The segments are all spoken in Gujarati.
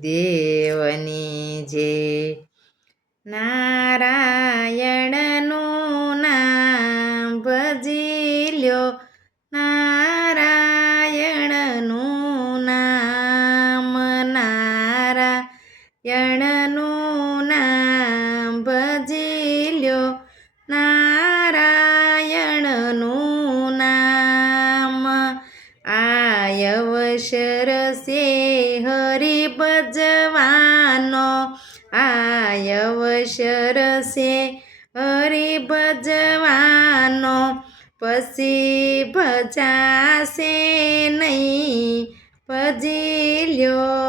દેવની જે નારાયણનું નામ ભજી લ્યો. નારાયણનું નામ નારાયણનું હરિ ભજવાનો આયવશર સે હરી ભજવાનો પછી ભજાશે નહીં. ભજી લ્યો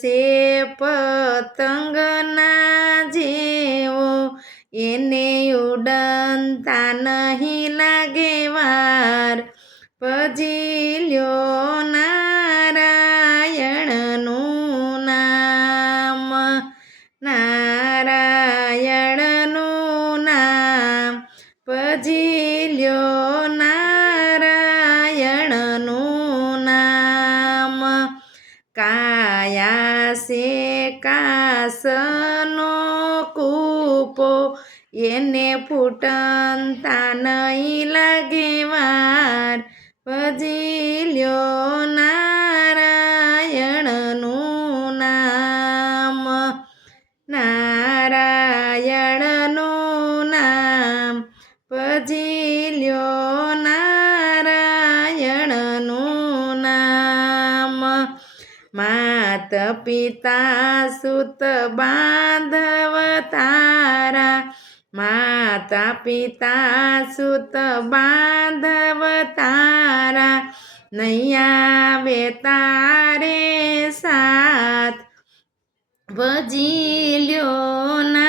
સે પતંગના જેવો. એને ઉડનતા નહીં લાગે વાર. ભજી લ્યો નારાયણનું નામ. નારાયણનું એને ફૂટનતા નહીં લાગે વાર. ભજી લ્યો નારાયણનું નામ. નારાયણનું નામ. ભજી લ્યો નારાયણનું નામ. માત પિતા સુત બાંધવ તારા માતા પિતા સુત બાંધવ તારા નૈયા આવે તારે સાથ ભજી લ્યો નારાયણનું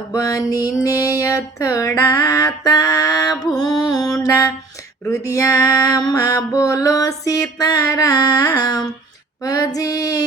બનીને અથડાતા ભૂંડા. હૃદયામાં બોલો સીતારામ ભજી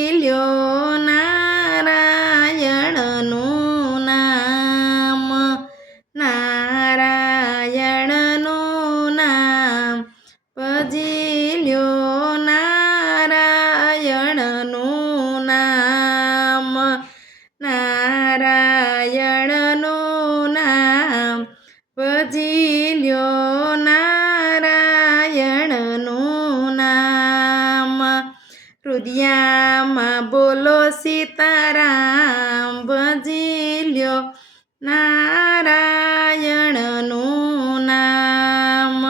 હૃદયામાં બોલો સીતારામ ભજી લ્યો નારાયણનું નામ.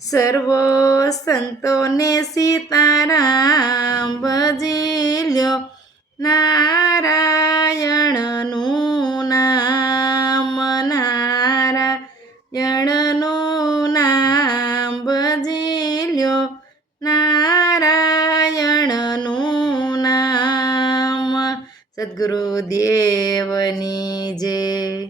સર્વો સંતોને સીતારામ ભજી લ્યો નારાયણનું નામ. નારાયણનું સદગુરુ દેવની જય.